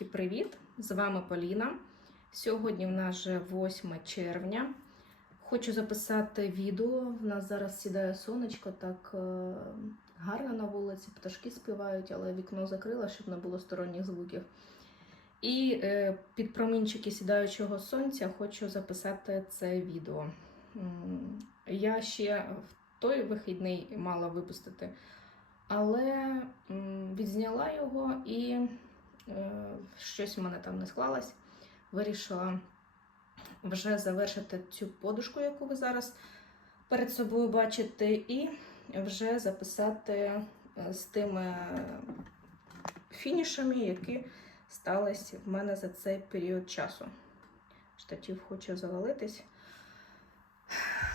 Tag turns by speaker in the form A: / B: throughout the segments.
A: великий привіт! З вами Поліна. Сьогодні в нас вже 8 червня. Хочу записати відео. В нас зараз сідає сонечко, так гарно на вулиці, пташки співають, але вікно закрила, щоб не було сторонніх звуків. І під промінчики сідаючого сонця хочу записати це відео. Я ще в той вихідний мала випустити, але відзняла його і щось в мене там не склалось. Вирішила вже завершити цю подушку, яку ви зараз перед собою бачите, і вже записати е, з тими фінішами, які сталися в мене за цей період часу. Штатів хоче завалитись.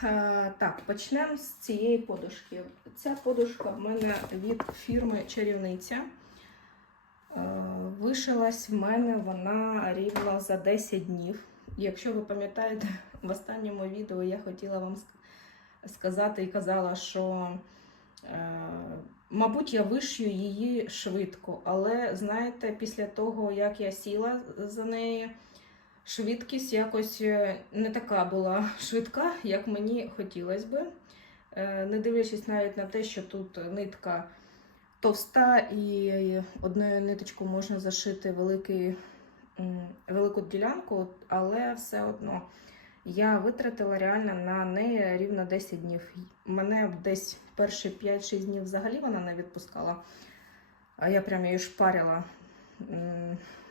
A: Е, Так, почнемо з цієї подушки. Ця подушка в мене від фірми Чарівниця. Е, Вишилась в мене вона рівно за 10 днів. Якщо ви пам'ятаєте, в останньому відео я хотіла вам сказати і казала, що, е, мабуть, я вишью її швидко, але знаєте, після того, як я сіла за неї, швидкість якось е, не така була швидка, як мені хотілося би. Не дивлячись навіть на те, що тут нитка товста і одною ниточкою можна зашити великий, велику ділянку, але все одно я витратила реально на неї рівно 10 днів. Мене десь перші 5-6 днів взагалі вона не відпускала, а я прям її шпарила,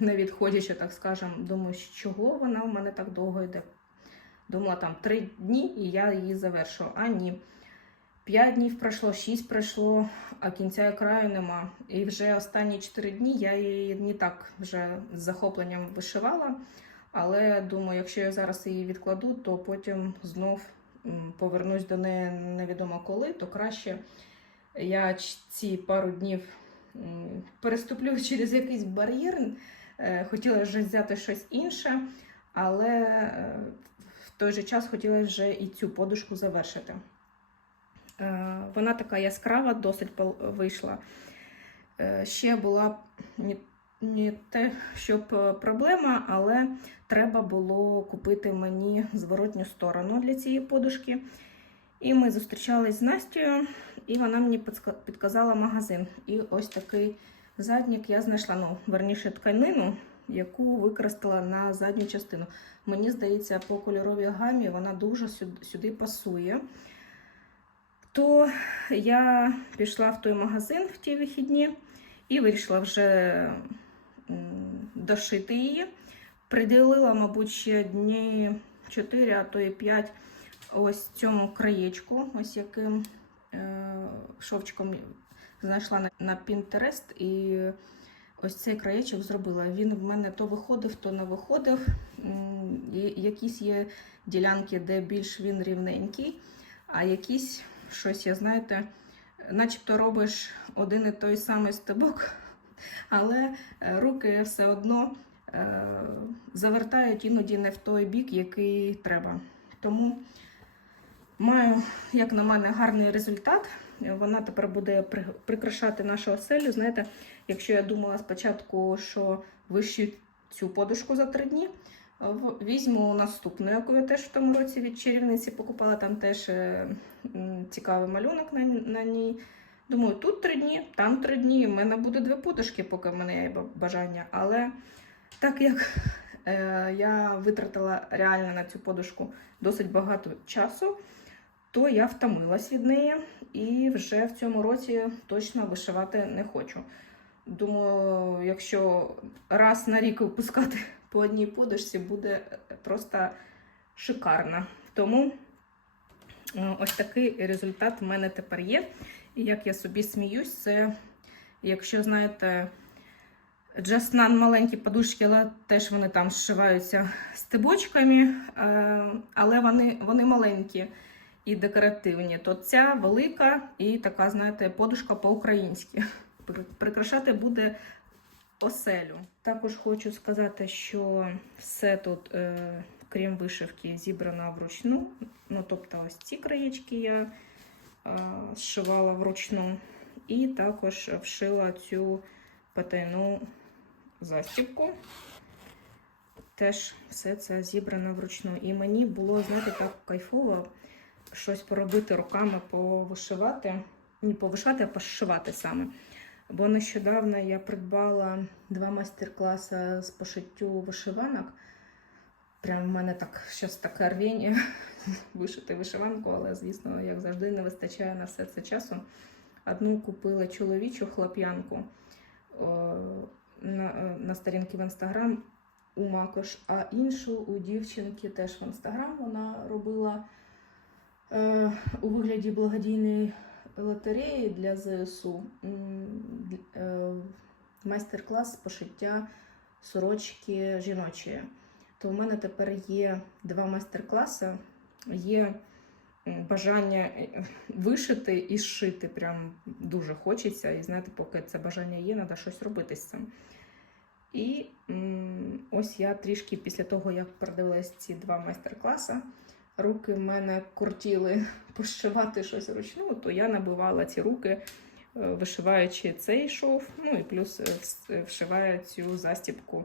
A: не відходячи, так скажем. Думаю, чого вона в мене так довго йде. Думала, там 3 дні і я її завершу. А ні. 5 днів пройшло, 6 пройшло, а кінця і краю нема. І вже останні 4 дні я її не так вже з захопленням вишивала. Але думаю, якщо я зараз її відкладу, то потім знов повернусь до неї невідомо коли, то краще я ці пару днів переступлю через якийсь бар'єр. Е, Хотіла вже взяти щось інше, але е, в той же час хотіла вже і цю подушку завершити. Е, Вона така яскрава, досить вийшла. Е, Ще була не, те, щоб е, проблема, але треба було купити мені зворотню сторону для цієї подушки. І ми зустрічались з Настю, і вона мені підказала магазин. І ось такий заднік я знайшла, ну, верніше тканину, яку використала на задню частину. Мені здається, по кольоровій гамі вона дуже сюди пасує. То я пішла в той магазин в ті вихідні і вирішила вже дошити її. Приділила, мабуть, ще дні 4, а то і 5 ось цьому краєчку, ось яким е, шовчиком знайшла на, Pinterest і ось цей краєчок зробила. Він в мене то виходив, то не виходив. Якісь є ділянки, де більш він рівненький, а якісь щось, я знаєте, начебто робиш один і той самий стебок, але е, руки все одно е, завертають іноді не в той бік, який треба. Тому маю, як на мене, гарний результат. Вона тепер буде прикрашати нашу оселю. Знаєте, якщо я думала спочатку, що вищу цю подушку за три дні, візьму наступну, яку я теж в тому році від чарівниці покупала. Там теж е, цікавий малюнок на, на ній. Думаю, тут три дні, там три дні. У мене буде дві подушки, поки в мене є бажання. Але так як е, я витратила реально на цю подушку досить багато часу, то я втомилась від неї і вже в цьому році точно вишивати не хочу. Думаю, якщо раз на рік випускати по одній подушці, буде просто шикарно. Тому е, ось такий результат в мене тепер є. І як я собі сміюсь, це, якщо знаєте, Джаснан маленькі подушки, але теж вони там зшиваються стебочками, е, але вони, вони маленькі і декоративні. То ця велика і така, знаєте, подушка по-українськи. Прикрашати буде оселю. Також хочу сказати, що все тут, е, крім вишивки, зібрано вручну. Ну, тобто, ось ці краєчки я е, зшивала вручну. І також вшила цю потайну застібку. Теж все це зібрано вручну. І мені було, знаєте, так кайфово щось поробити руками, повишивати. Не повишивати, а пошивати саме. Бо нещодавно я придбала два майстер-класи з пошиттю вишиванок. Прям в мене так щось таке рвіння вишити вишиванку, але, звісно, як завжди, не вистачає на все це часу. Одну купила чоловічу хлоп'янку на, е, на сторінки в інстаграм у Макош, а іншу у дівчинки теж в інстаграм вона робила е, у вигляді благодійної лотереї для ЗСУ е, майстер-клас з пошиття сорочки жіночої. То у мене тепер є два майстер-класи. Є бажання е, вишити і зшити. Прям дуже хочеться. І знаєте, поки це бажання є, треба щось робити з цим. І ось я трішки після того, як продивилась ці два майстер-класи, руки в мене кортіли пошивати щось вручну, то я набивала ці руки, е, вишиваючи цей шов, ну і плюс е, е, вшиваю цю застібку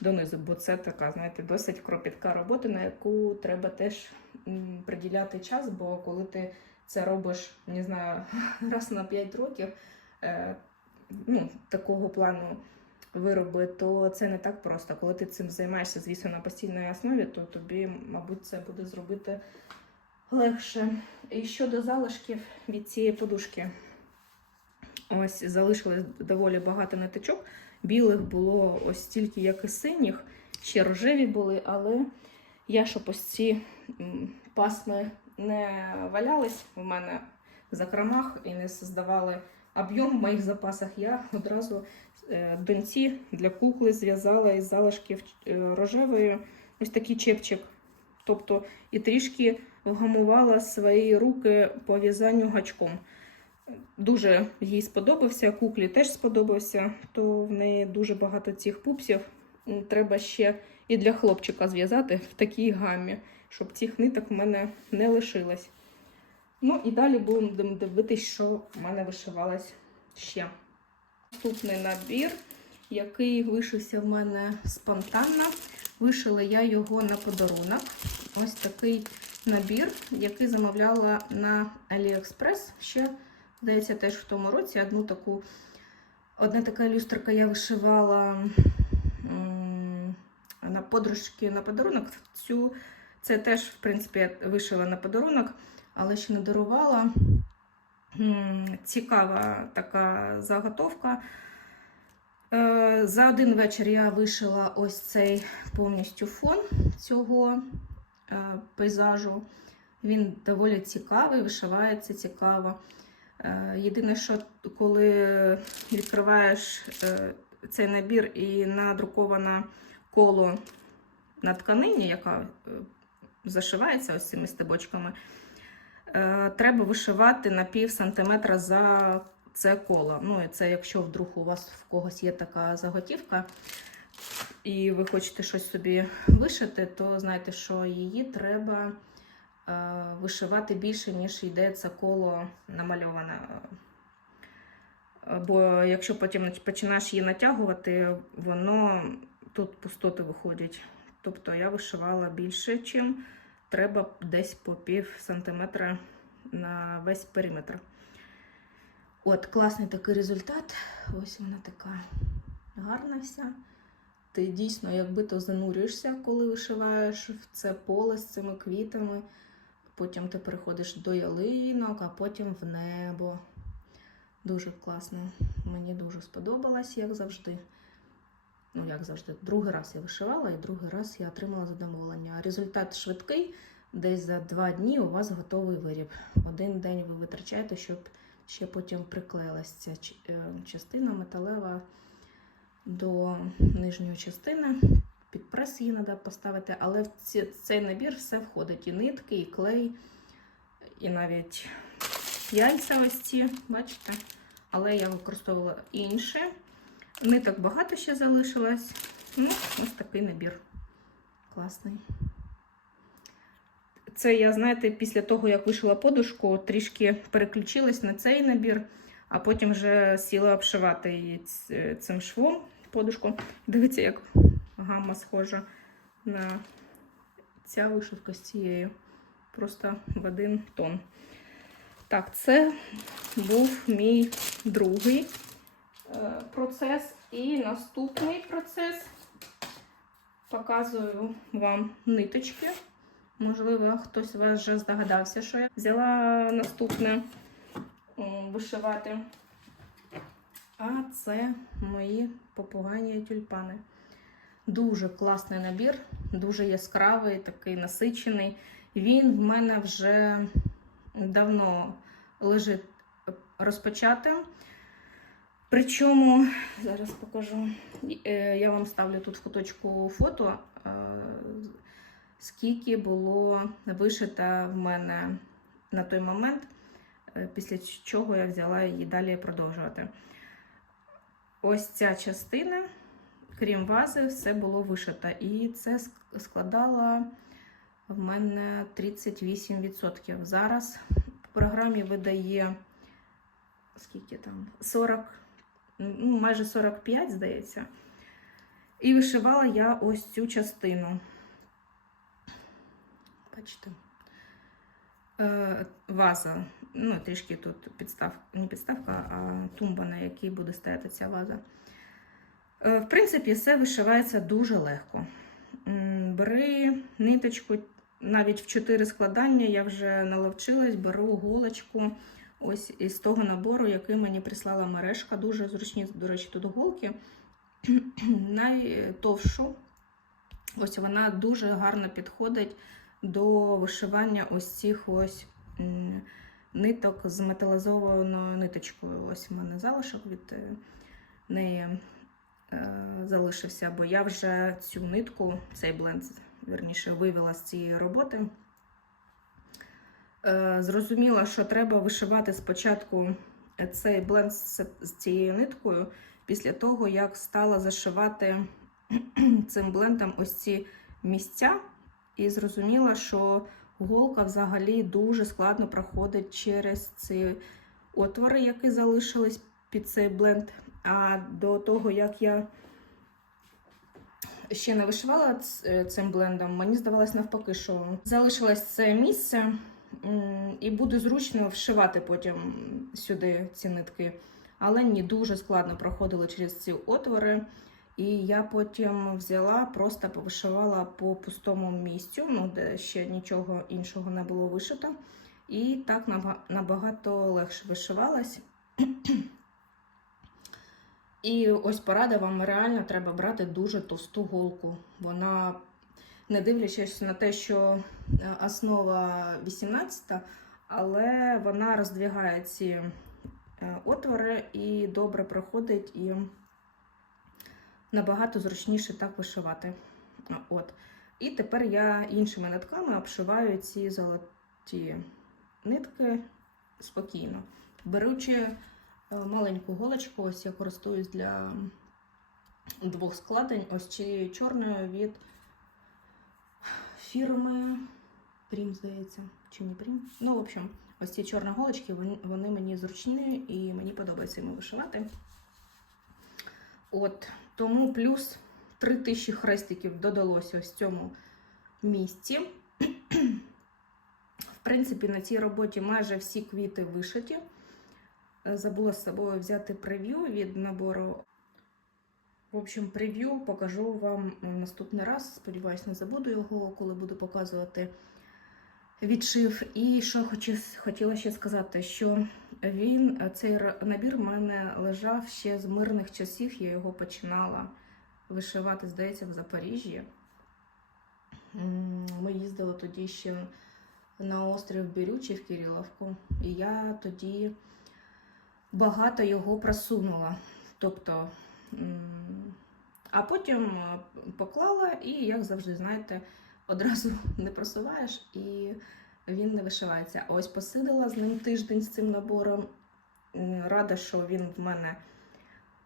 A: донизу, бо це така, знаєте, досить кропітка робота, на яку треба теж приділяти час, бо коли ти це робиш, не знаю, раз на 5 років, ну, такого плану вироби, то це не так просто. Коли ти цим займаєшся, звісно, на постійній основі, то тобі, мабуть, це буде зробити легше. І щодо залишків від цієї подушки. Ось залишилось доволі багато ниточок. Білих було ось стільки, як і синіх, ще рожеві були, але я, щоб ось ці пасми не валялись в мене в закромах і не создавали об'єм в моїх запасах, я одразу доньці для кукли зв'язала із залишків е, рожевої ось такий чепчик. Тобто і трішки вгамувала свої руки по в'язанню гачком. Дуже їй сподобався, куклі теж сподобався, то в неї дуже багато цих пупсів. Треба ще і для хлопчика зв'язати в такій гамі, щоб цих ниток в мене не лишилось. Ну і далі будемо дивитися, що в мене вишивалось ще. Наступний набір, який вишився в мене спонтанно. Вишила я його на подарунок. Ось такий набір, який замовляла на AliExpress. Ще, здається, теж в тому році одну таку. Одна така люстрка я вишивала на подружки на подарунок. Цю це теж, в принципі, я вишила на подарунок, але ще не дарувала. Цікава така заготовка. Е, За один вечір я вишила ось цей повністю фон цього е, пейзажу. Він доволі цікавий, вишивається цікаво. Е, Єдине, що коли відкриваєш цей набір і надруковане коло на тканині, яка зашивається ось цими стебочками, треба вишивати на пів сантиметра за це коло. Ну, і це якщо вдруг у вас в когось є така заготівка, і ви хочете щось собі вишити, то знайте, що її треба е, вишивати більше, ніж йде це коло намальоване. Е, Бо якщо потім починаєш її натягувати, воно тут пустоти виходять. Тобто я вишивала більше, чим треба десь по пів сантиметра на весь периметр. От, класний такий результат. Ось вона така гарна вся. Ти дійсно, якби то занурюєшся, коли вишиваєш в це поле з цими квітами. Потім ти переходиш до ялинок, а потім в небо. Дуже класно. Мені дуже сподобалось, як завжди. Ну, як завжди, другий раз я вишивала, і другий раз я отримала задоволення. Результат швидкий. Десь за два дні у вас готовий виріб. Один день ви витрачаєте, щоб ще потім приклеїлася ця е, частина металева до нижньої частини. Під прес її треба поставити, але в цей набір все входить: і нитки, і клей, і навіть яйця ось ці, бачите? Але я використовувала інше. Ниток багато ще залишилось. Ну, ось такий набір. Класний. Це я, знаєте, після того, як вишила подушку, трішки переключилась на цей набір, а потім вже сіла обшивати її цим швом подушку. Дивіться, як гамма схожа на ця вишивка з цією. Просто в один тон. Так, це був мій другий процес. І наступний процес показую вам ниточки. Можливо, хтось вас вже здогадався, що я взяла наступне вишивати. А це мої попугані тюльпани. Дуже класний набір, дуже яскравий, такий насичений. Він в мене вже давно лежить розпочатим. Причому, зараз покажу, е, я вам ставлю тут в куточку фото, е, скільки було вишито в мене на той момент, е, після чого я взяла її далі продовжувати. Ось ця частина, крім вази, все було вишито. І це складало в мене 38%. Зараз в програмі видає скільки там 40, ну, майже 45, здається. І вишивала я ось цю частину. Бачите? Е, ваза. Ну, трішки тут підставка, не підставка, а тумба, на якій буде стояти ця ваза. Е, в принципі, все вишивається дуже легко. Бери ниточку, навіть в 4 складання я вже наловчилась, беру голочку. Ось із того набору, який мені прислала мережка. Дуже зручні, до речі, тут голки. Найтовшу. Ось вона дуже гарно підходить до вишивання ось цих ось ниток з металізованою ниточкою. Ось у мене залишок від е, неї е, залишився, бо я вже цю нитку, цей бленд, верніше, вивела з цієї роботи. Е, Зрозуміла, що треба вишивати спочатку цей бленд з цією ниткою, після того, як стала зашивати цим блендом ось ці місця, і зрозуміла, що голка взагалі дуже складно проходить через ці отвори, які залишились під цей бленд. А до того, як я ще не вишивала цим блендом, мені здавалось навпаки, що залишилось це місце, і буде зручно вшивати потім сюди ці нитки. Але ні, дуже складно проходили через ці отвори. І я потім взяла, просто повишивала по пустому місцю, ну, де ще нічого іншого не було вишито. І так набагато легше вишивалась. І ось порада вам реально треба брати дуже товсту голку. Вона, не дивлячись на те, що е, основа 18, але вона роздвігає ці е, отвори і добре проходить і набагато зручніше так вишивати. От. І тепер я іншими нитками обшиваю ці золоті нитки спокійно. Беручи е, маленьку голочку, ось я користуюсь для двох складень, ось цією чорною від фірми Прім, здається, чи не Прім. Ну, в общем, ось ці чорні голочки, вони, мені зручні і мені подобається їми вишивати. От, тому плюс 3000 хрестиків додалося ось цьому місці. В принципі, на цій роботі майже всі квіти вишиті. Забула з собою взяти прев'ю від набору. В общем, прев'ю покажу вам наступний раз. Сподіваюсь, не забуду його, коли буду показувати відшив. І що хотіла ще сказати, що він, е, цей набір в мене лежав ще з мирних часів. Я його починала вишивати, здається, в Запоріжжі. Ми їздили тоді ще на острів Бірючі в Кириловку, і я тоді багато його просунула. Тобто, а потім е, поклала, і, як завжди, знаєте, одразу не просуваєш і він не вишивається. А ось посидила з ним тиждень з цим набором. Рада, що він в мене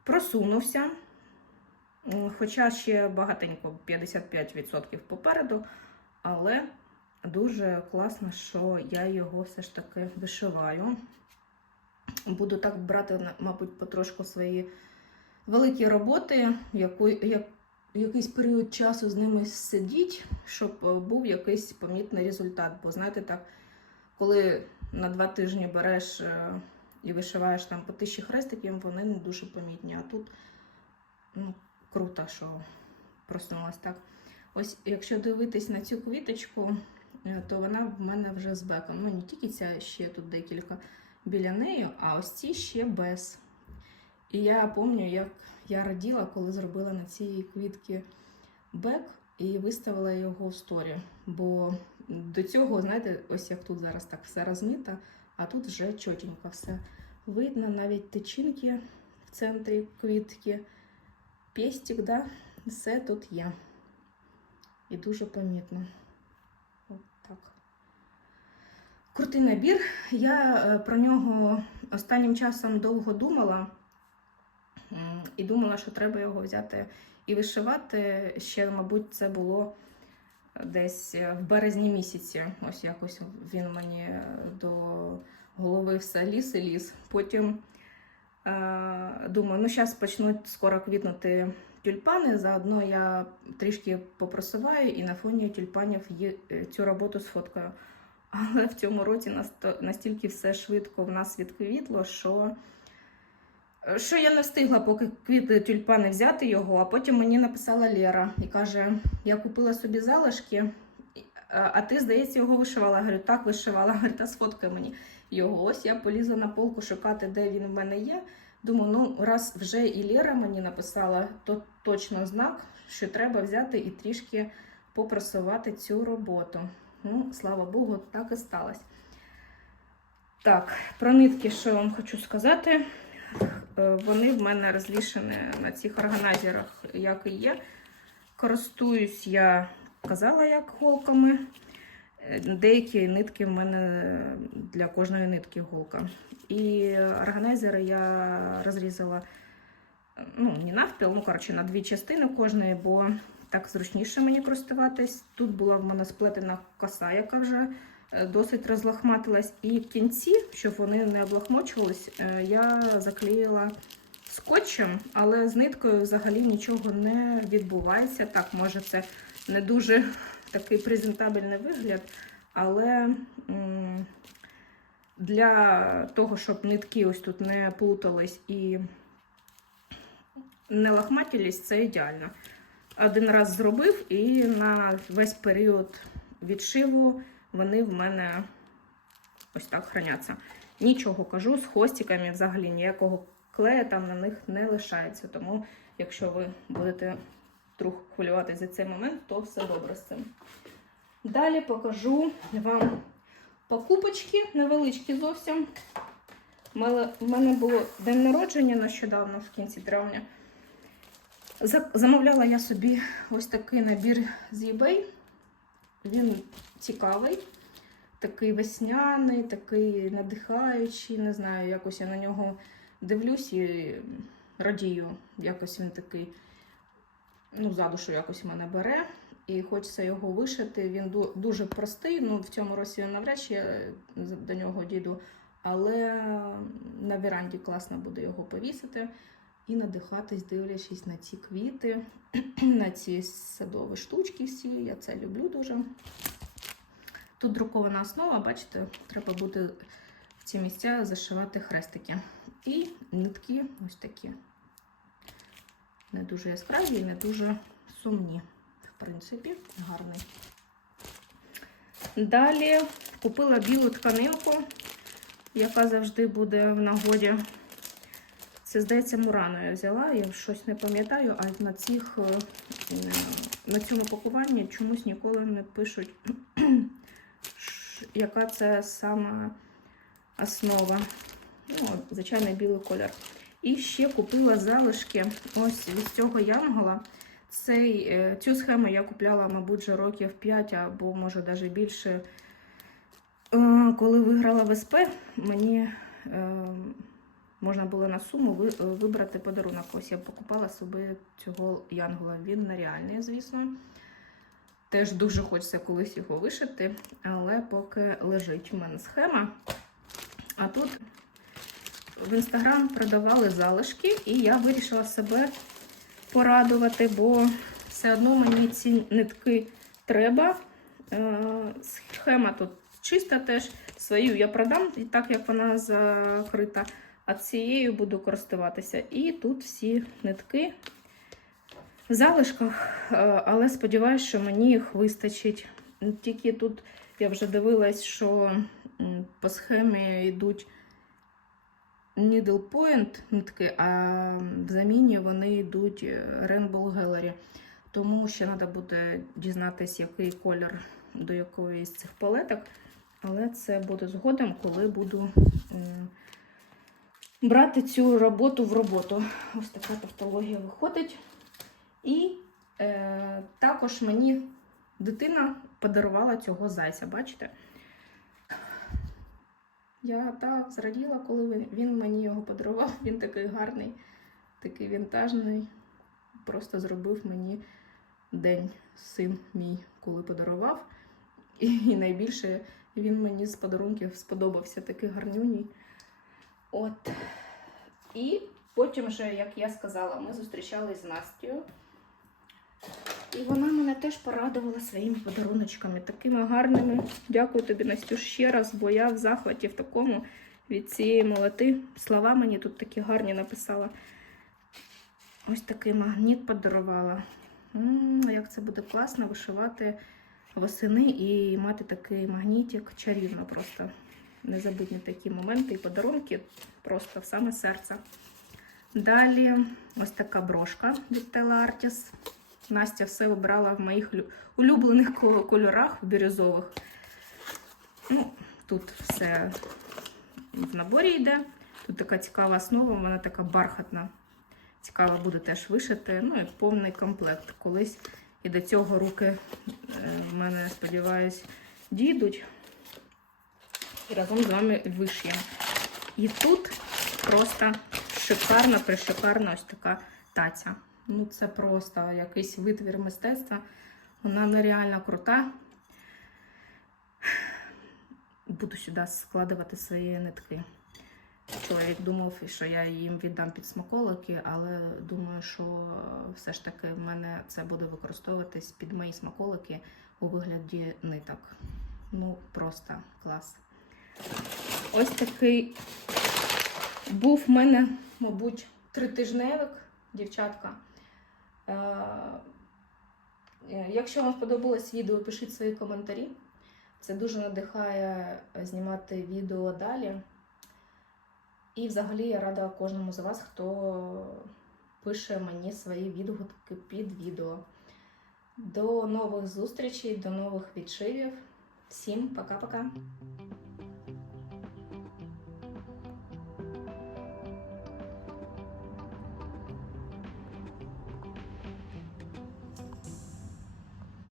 A: просунувся. Хоча ще багатенько 55% попереду, але дуже класно, що я його все ж таки вишиваю. Буду так брати, мабуть, потрошку свої великі роботи, яку, як, якийсь період часу з ними сидіть, щоб е, був якийсь помітний результат. Бо знаєте, так, коли на два тижні береш е, і вишиваєш там по тисячі хрестиків, вони не дуже помітні. А тут ну, круто, що проснулась так. Ось, якщо дивитись на цю квіточку, е, то вона в мене вже з беком. Ну, не тільки ця, ще тут декілька біля неї, а ось ці ще без. І я пам'ятаю, як я раділа, коли зробила на цій квітці бек і виставила його в сторі. Бо до цього, знаєте, ось як тут зараз так все розміто, а тут вже чотенько все видно, навіть тичинки в центрі квітки, пестик, да, все тут є. І дуже помітно. От. Крутий набір. Я е, про нього останнім часом довго думала. І думала, що треба його взяти і вишивати. Ще, мабуть, це було десь в березні місяці. Ось якось він мені до голови все ліс і ліс. Потім е, думаю, ну зараз почнуть скоро квітнути тюльпани. Заодно я трішки попросуваю і на фоні тюльпанів е, цю роботу сфоткаю. Але в цьому році настільки все швидко в нас відквітло, що, що я не встигла, поки квіти тюльпани взяти його, а потім мені написала Лера і каже: я купила собі залишки, а а ти, здається, його вишивала. Я говорю, так, вишивала. Говорю, та сфоткай мені його. Ось я полізла на полку шукати, де він в мене є. Думаю, ну раз вже і Лера мені написала, то точно знак, що треба взяти і трішки попрасувати цю роботу. Ну, слава Богу, так і сталося. Так, про нитки, що я вам хочу сказати. Е, Вони в мене розлішені на цих органайзерах, як і є. Користуюсь я казала, як голками. Е, Деякі нитки в мене для кожної нитки голка. І органайзери я розрізала ну, не навпіл, ну, коротше, на дві частини кожної, бо так зручніше мені користуватись. Тут була в мене сплетена коса, яка вже досить розлахматилась. І в кінці, щоб вони не облахмочувались, е, я заклеїла скотчем, але з ниткою взагалі нічого не відбувається. Так, може, це не дуже такий презентабельний вигляд, але для того, щоб нитки ось тут не плутались і не лахматились, це ідеально. Один раз зробив, і на весь період відшиву вони в мене ось так храняться. Нічого кажу, з хвостиками взагалі ніякого клея там на них не лишається. Тому, якщо ви будете вдруг хвилюватися за цей момент, то все добре з цим. Далі покажу вам покупочки невеличкі зовсім. У мене- було день народження нещодавно, в кінці травня. Замовляла я собі ось такий набір з eBay. Він цікавий, такий весняний, такий надихаючий. Не знаю, якось я на нього дивлюсь і радію. Якось він такий, ну, задушу якось мене бере. І хочеться його вишити. Він дуже простий. Ну, в цьому році навряд чи я до нього дійду. Але на веранді класно буде його повісити і надихатись, дивлячись на ці квіти, на ці садові штучки всі. Я це люблю дуже. Тут друкована основа, бачите, треба буде в ці місця зашивати хрестики. І нитки ось такі. Не дуже яскраві і не дуже сумні. В принципі, гарний. Далі купила білу тканинку, яка завжди буде в нагоді. Це, здається, Мурано я взяла, я щось не пам'ятаю, а на цих е, е, на цьому пакуванні чомусь ніколи не пишуть, яка це саме основа. Ну, звичайний білий колір. І ще купила залишки ось від цього янгола. Цей, е, цю схему я купляла, мабуть, вже років 5 або може навіть більше. Коли виграла ВСП, мені можна було на суму е, вибрати подарунок. Ось я покупала собі цього янгола. Він нереальний, звісно. Теж дуже хочеться колись його вишити, але поки лежить в мене схема. А тут в інстаграм продавали залишки, і я вирішила себе порадувати, бо все одно мені ці нитки треба. Е, Схема тут чиста теж. Свою я продам, і так як вона закрита, а цією буду користуватися. І тут всі нитки в залишках, е, але сподіваюся, що мені їх вистачить. Тільки тут я вже дивилась, що по схемі йдуть needle point нитки, а в заміні вони йдуть е, Rainbow Gallery. Тому ще треба буде дізнатися, який колір до якої з цих палеток. Але це буде згодом, коли буду брати цю роботу в роботу. Ось така тавтологія виходить. І е, також мені дитина подарувала цього зайця, бачите? Я так зраділа, коли він, мені його подарував. Він такий гарний, такий вінтажний. Просто зробив мені день син мій, коли подарував. І найбільше він мені з подарунків сподобався такий гарнюній. От. І потім вже, як я сказала, ми зустрічались з Настю. І вона мене теж порадувала своїми подаруночками, такими гарними. Дякую тобі, Настю, ще раз, бо я в захваті в такому від цієї молоти. Слова мені тут такі гарні написала. Ось такий магніт подарувала. М, як це буде класно вишивати восени і мати такий магнітик чарівно просто. Незабутні такі моменти і подарунки просто в саме серце. Далі ось така брошка від Stella Artis. Настя все вибрала в моїх улюблених ко- кольорах бірюзових. Ну, тут все в наборі йде. Тут така цікава основа, вона така бархатна. Цікаво буде теж вишити. Ну і повний комплект. Колись і до цього руки е, в мене, сподіваюсь, дійдуть. І разом з вами вишиємо. І тут просто шикарна, пришикарна ось така таця. Ну, це просто якийсь витвір мистецтва. Вона нереально крута. Буду сюди складувати свої нитки. Чоловік думав, що я їм віддам під смаколики, але думаю, що все ж таки в мене це буде використовуватись під мої смаколики у вигляді ниток. Ну, просто клас. Ось такий був в мене, мабуть, тритижневик, дівчатка. Е, Якщо вам сподобалось відео, пишіть свої коментарі. Це дуже надихає е, знімати відео далі. І взагалі я рада кожному з вас, хто пише мені свої відгуки під відео. До нових зустрічей, до нових відшивів. Всім пока-пока!